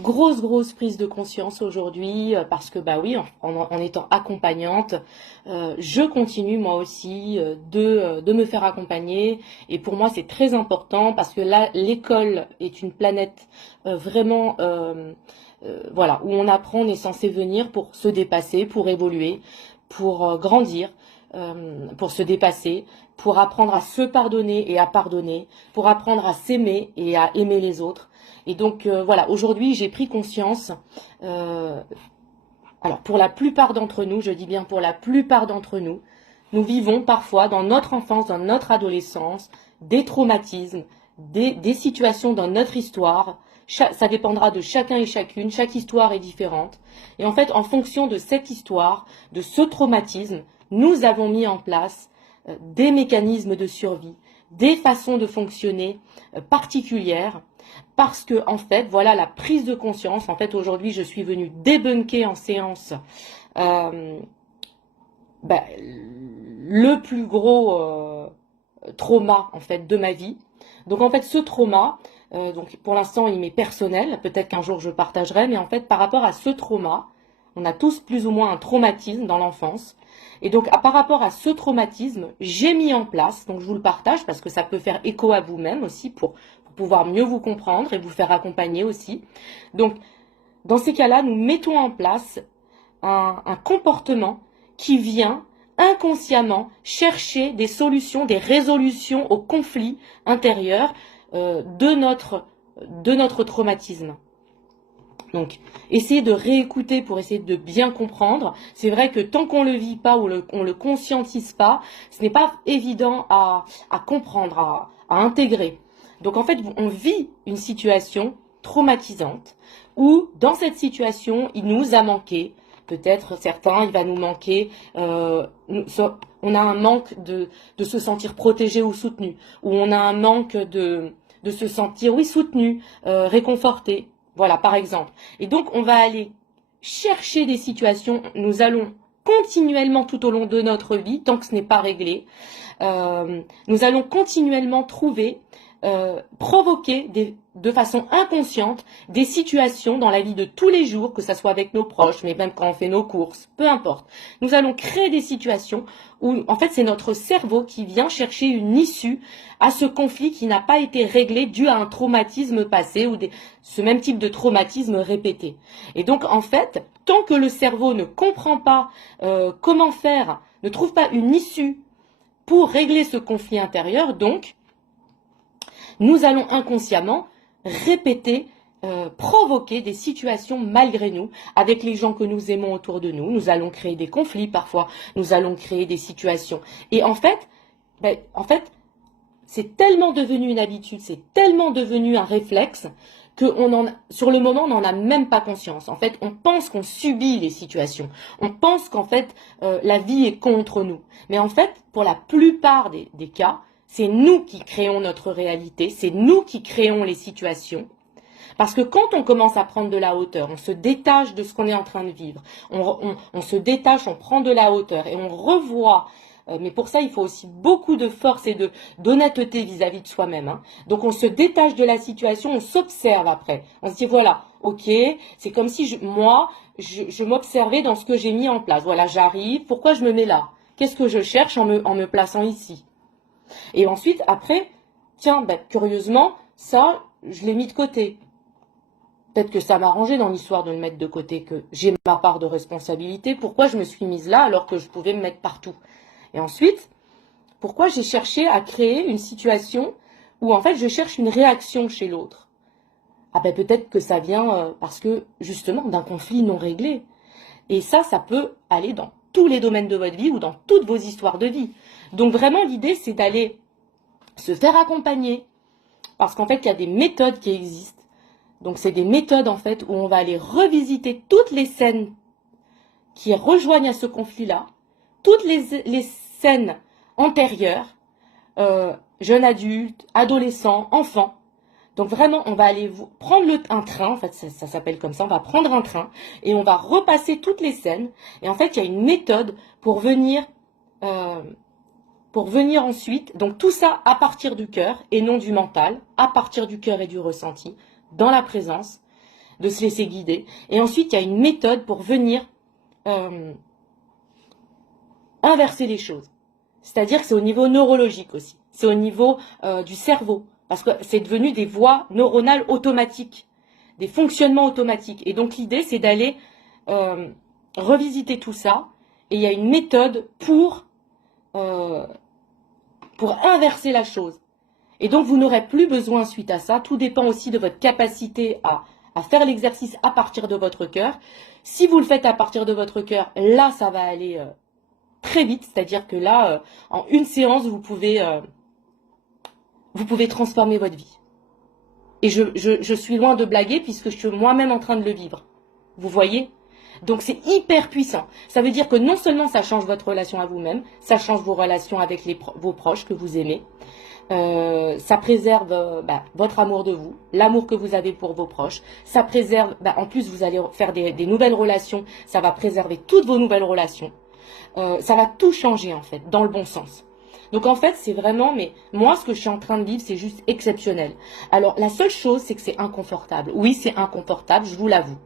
Grosse prise de conscience aujourd'hui parce que bah oui, en étant accompagnante, je continue moi aussi de me faire accompagner et pour moi c'est très important parce que là l'école est une planète vraiment voilà où on apprend, on est censé venir pour se dépasser, pour évoluer, pour grandir, pour se dépasser, pour apprendre à se pardonner et à pardonner, pour apprendre à s'aimer et à aimer les autres. Et donc voilà, aujourd'hui j'ai pris conscience, euh, alors pour la plupart d'entre nous, je dis bien pour la plupart d'entre nous, nous vivons parfois dans notre enfance, dans notre adolescence, des traumatismes, des situations dans notre histoire. Ça dépendra de chacun et chacune, chaque histoire est différente. Et en fait, en fonction de cette histoire, de ce traumatisme, nous avons mis en place des mécanismes de survie, des façons de fonctionner particulières parce que en fait, voilà la prise de conscience. En fait, aujourd'hui, je suis venue débunker en séance euh, bah, le plus gros trauma en fait de ma vie. Donc en fait, ce trauma, donc pour l'instant, il m'est personnel. Peut-être qu'un jour je partagerai, mais en fait, par rapport à ce trauma, on a tous plus ou moins un traumatisme dans l'enfance. Et donc, par rapport à ce traumatisme, j'ai mis en place, donc je vous le partage parce que ça peut faire écho à vous-même aussi pour pouvoir mieux vous comprendre et vous faire accompagner aussi. Donc, dans ces cas-là, nous mettons en place un comportement qui vient inconsciemment chercher des solutions, des résolutions aux conflits intérieurs de notre traumatisme. Donc, essayez de réécouter pour essayer de bien comprendre. C'est vrai que tant qu'on le vit pas ou on le conscientise pas, ce n'est pas évident à comprendre, à intégrer. Donc, en fait, on vit une situation traumatisante où, dans cette situation, il nous a manqué. Peut-être certains, il va nous manquer. On a un manque de se sentir protégé ou soutenu, ou on a un manque de se sentir, oui, soutenu, réconforté. Voilà, par exemple. Et donc, on va aller chercher des situations, nous allons continuellement tout au long de notre vie, tant que ce n'est pas réglé, nous allons continuellement trouver, provoquer de façon inconsciente des situations dans la vie de tous les jours, que ce soit avec nos proches, mais même quand on fait nos courses, peu importe. Nous allons créer des situations où, en fait, c'est notre cerveau qui vient chercher une issue à ce conflit qui n'a pas été réglé dû à un traumatisme passé ou ce même type de traumatisme répété. Et donc, en fait, tant que le cerveau ne comprend pas comment faire, ne trouve pas une issue pour régler ce conflit intérieur, donc, nous allons inconsciemment répéter, provoquer des situations malgré nous, avec les gens que nous aimons autour de nous. Nous allons créer des conflits parfois, nous allons créer des situations. Et en fait, c'est tellement devenu une habitude, c'est tellement devenu un réflexe que sur le moment, on n'en a même pas conscience. En fait, on pense qu'on subit les situations. On pense qu'en fait, la vie est contre nous. Mais en fait, pour la plupart des cas, c'est nous qui créons notre réalité, c'est nous qui créons les situations. Parce que quand on commence à prendre de la hauteur, on se détache de ce qu'on est en train de vivre, on se détache, on prend de la hauteur et on revoit. Mais pour ça, il faut aussi beaucoup de force et d'honnêteté vis-à-vis de soi-même. Hein. Donc on se détache de la situation, on s'observe après. On se dit voilà, ok, c'est comme si je m'observais dans ce que j'ai mis en place. Voilà, j'arrive, pourquoi je me mets là? Qu'est-ce que je cherche en me plaçant ici? Et ensuite, après, tiens, ben, curieusement, ça, je l'ai mis de côté. Peut-être que ça m'arrangeait dans l'histoire de le mettre de côté, que j'ai ma part de responsabilité. Pourquoi je me suis mise là alors que je pouvais me mettre partout? Et ensuite, pourquoi j'ai cherché à créer une situation où en fait je cherche une réaction chez l'autre? Ah ben peut-être que ça vient parce que justement d'un conflit non réglé. Et ça peut aller dans tous les domaines de votre vie ou dans toutes vos histoires de vie. Donc vraiment l'idée c'est d'aller se faire accompagner parce qu'en fait il y a des méthodes qui existent. Donc c'est des méthodes en fait où on va aller revisiter toutes les scènes qui rejoignent à ce conflit-là, toutes les scènes antérieures, jeune adulte, adolescent, enfant. Donc vraiment, on va aller prendre un train, en fait ça s'appelle comme ça, on va prendre un train et on va repasser toutes les scènes. Et en fait, il y a une méthode euh, pour venir ensuite, donc tout ça à partir du cœur et non du mental, à partir du cœur et du ressenti, dans la présence. de se laisser guider. Et ensuite, il y a une méthode pour venir inverser les choses. C'est-à-dire que c'est au niveau neurologique aussi. C'est au niveau du cerveau. Parce que c'est devenu des voies neuronales automatiques, des fonctionnements automatiques. Et donc l'idée, c'est d'aller revisiter tout ça. Et il y a une méthode pour inverser la chose. Et donc vous n'aurez plus besoin suite à ça. Tout dépend aussi de votre capacité à faire l'exercice à partir de votre cœur. Si vous le faites à partir de votre cœur, là, ça va aller très vite. C'est-à-dire que là, en une séance, vous pouvez transformer votre vie. Et je suis loin de blaguer puisque je suis moi-même en train de le vivre. Vous voyez ? Donc c'est hyper puissant. Ça veut dire que non seulement ça change votre relation à vous-même, ça change vos relations avec vos proches que vous aimez, ça préserve votre amour de vous, l'amour que vous avez pour vos proches, ça préserve, en plus vous allez faire des nouvelles relations, ça va préserver toutes vos nouvelles relations, ça va tout changer en fait, dans le bon sens. Donc en fait, c'est vraiment, mais moi, ce que je suis en train de vivre, c'est juste exceptionnel. Alors, la seule chose, c'est que c'est inconfortable. Oui, c'est inconfortable, je vous l'avoue.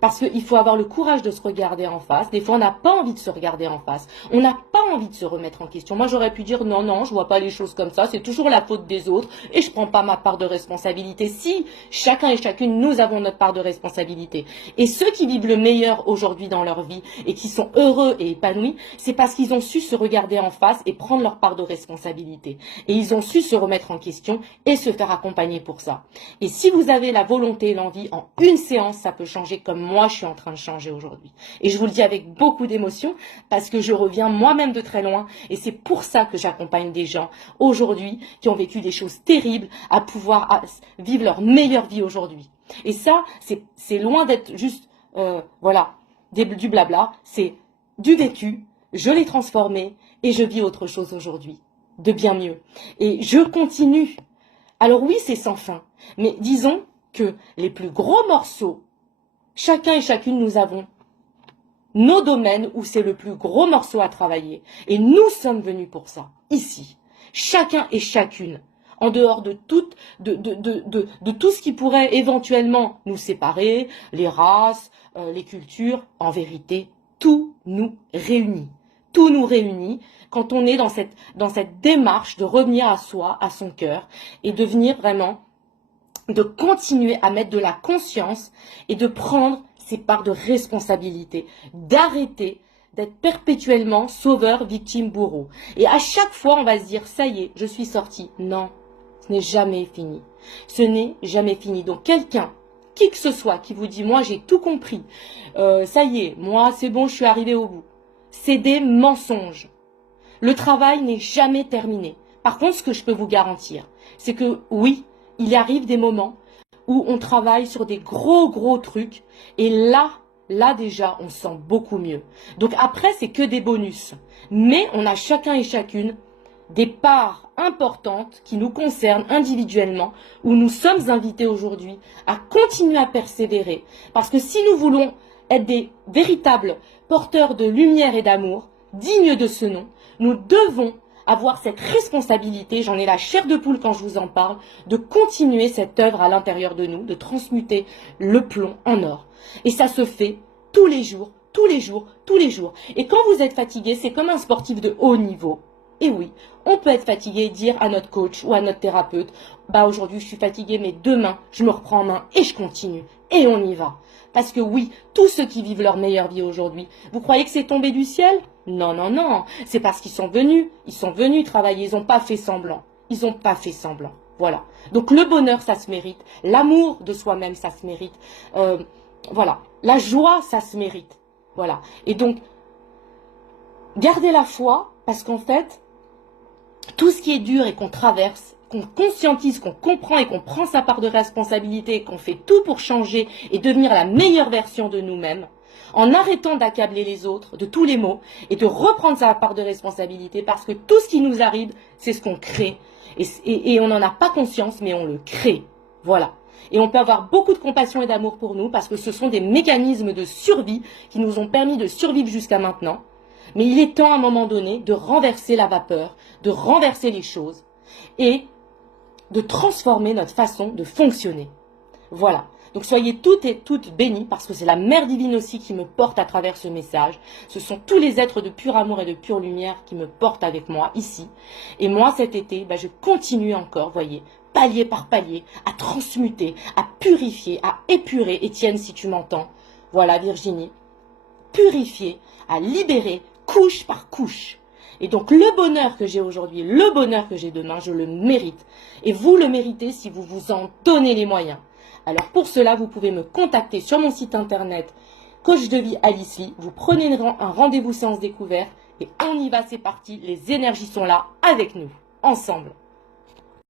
Parce qu'il faut avoir le courage de se regarder en face. Des fois, on n'a pas envie de se regarder en face. On n'a pas envie de se remettre en question. Moi, j'aurais pu dire non, non, je vois pas les choses comme ça. C'est toujours la faute des autres et je prends pas ma part de responsabilité. Si, chacun et chacune, nous avons notre part de responsabilité. Et ceux qui vivent le meilleur aujourd'hui dans leur vie et qui sont heureux et épanouis, c'est parce qu'ils ont su se regarder en face et prendre leur part de responsabilité. Et ils ont su se remettre en question et se faire accompagner pour ça. Et si vous avez la volonté et l'envie, en une séance, ça peut changer comme moi je suis en train de changer aujourd'hui. Et je vous le dis avec beaucoup d'émotion parce que je reviens moi-même de très loin et c'est pour ça que j'accompagne des gens aujourd'hui qui ont vécu des choses terribles à pouvoir vivre leur meilleure vie aujourd'hui. Et ça, c'est loin d'être juste, du blabla, c'est du vécu, je l'ai transformé et je vis autre chose aujourd'hui, de bien mieux. Et je continue. Alors oui, c'est sans fin, mais disons que les plus gros morceaux, chacun et chacune, nous avons nos domaines où c'est le plus gros morceau à travailler. Et nous sommes venus pour ça, ici. Chacun et chacune, en dehors de tout ce qui pourrait éventuellement nous séparer, les races, les cultures, en vérité, tout nous réunit. Tout nous réunit quand on est dans cette démarche de revenir à soi, à son cœur, et de venir vraiment de continuer à mettre de la conscience et de prendre ses parts de responsabilité, d'arrêter d'être perpétuellement sauveur, victime, bourreau. Et à chaque fois, on va se dire, ça y est, je suis sorti. Non, ce n'est jamais fini. Ce n'est jamais fini. Donc quelqu'un, qui que ce soit, qui vous dit, moi j'ai tout compris, ça y est, moi c'est bon, je suis arrivé au bout. C'est des mensonges. Le travail n'est jamais terminé. Par contre, ce que je peux vous garantir, c'est que oui, il arrive des moments où on travaille sur des gros trucs et là déjà, on se sent beaucoup mieux. Donc après, c'est que des bonus. Mais on a chacun et chacune des parts importantes qui nous concernent individuellement où nous sommes invités aujourd'hui à continuer à persévérer. Parce que si nous voulons être des véritables porteurs de lumière et d'amour, dignes de ce nom, nous devons avoir cette responsabilité, j'en ai la chair de poule quand je vous en parle, de continuer cette œuvre à l'intérieur de nous, de transmuter le plomb en or. Et ça se fait tous les jours, tous les jours, tous les jours. Et quand vous êtes fatigué, c'est comme un sportif de haut niveau. Et oui, on peut être fatigué et dire à notre coach ou à notre thérapeute, aujourd'hui je suis fatigué, mais demain je me reprends en main et je continue. Et on y va. Parce que oui, tous ceux qui vivent leur meilleure vie aujourd'hui, vous croyez que c'est tombé du ciel? Non, non, non. C'est parce qu'ils sont venus travailler, ils n'ont pas fait semblant. Ils n'ont pas fait semblant. Voilà. Donc le bonheur, ça se mérite. L'amour de soi-même, ça se mérite. Voilà. La joie, ça se mérite. Voilà. Et donc, gardez la foi, parce qu'en fait, tout ce qui est dur et qu'on traverse, qu'on conscientise, qu'on comprend et qu'on prend sa part de responsabilité, qu'on fait tout pour changer et devenir la meilleure version de nous-mêmes, en arrêtant d'accabler les autres de tous les maux et de reprendre sa part de responsabilité parce que tout ce qui nous arrive, c'est ce qu'on crée. Et on n'en a pas conscience, mais on le crée. Voilà. Et on peut avoir beaucoup de compassion et d'amour pour nous parce que ce sont des mécanismes de survie qui nous ont permis de survivre jusqu'à maintenant. Mais il est temps à un moment donné de renverser la vapeur, de renverser les choses et de transformer notre façon de fonctionner. Voilà. Donc soyez toutes et toutes bénies parce que c'est la Mère divine aussi qui me porte à travers ce message. Ce sont tous les êtres de pur amour et de pure lumière qui me portent avec moi ici. Et moi cet été, je continue encore, voyez, palier par palier, à transmuter, à purifier, à épurer. Étienne, si tu m'entends. Voilà Virginie. Purifier, à libérer, couche par couche. Et donc le bonheur que j'ai aujourd'hui, le bonheur que j'ai demain, je le mérite. Et vous le méritez si vous vous en donnez les moyens. Alors pour cela, vous pouvez me contacter sur mon site internet Coach de vie Alice Lee. Vous prenez un rendez-vous séance découverte et on y va, c'est parti. Les énergies sont là avec nous, ensemble.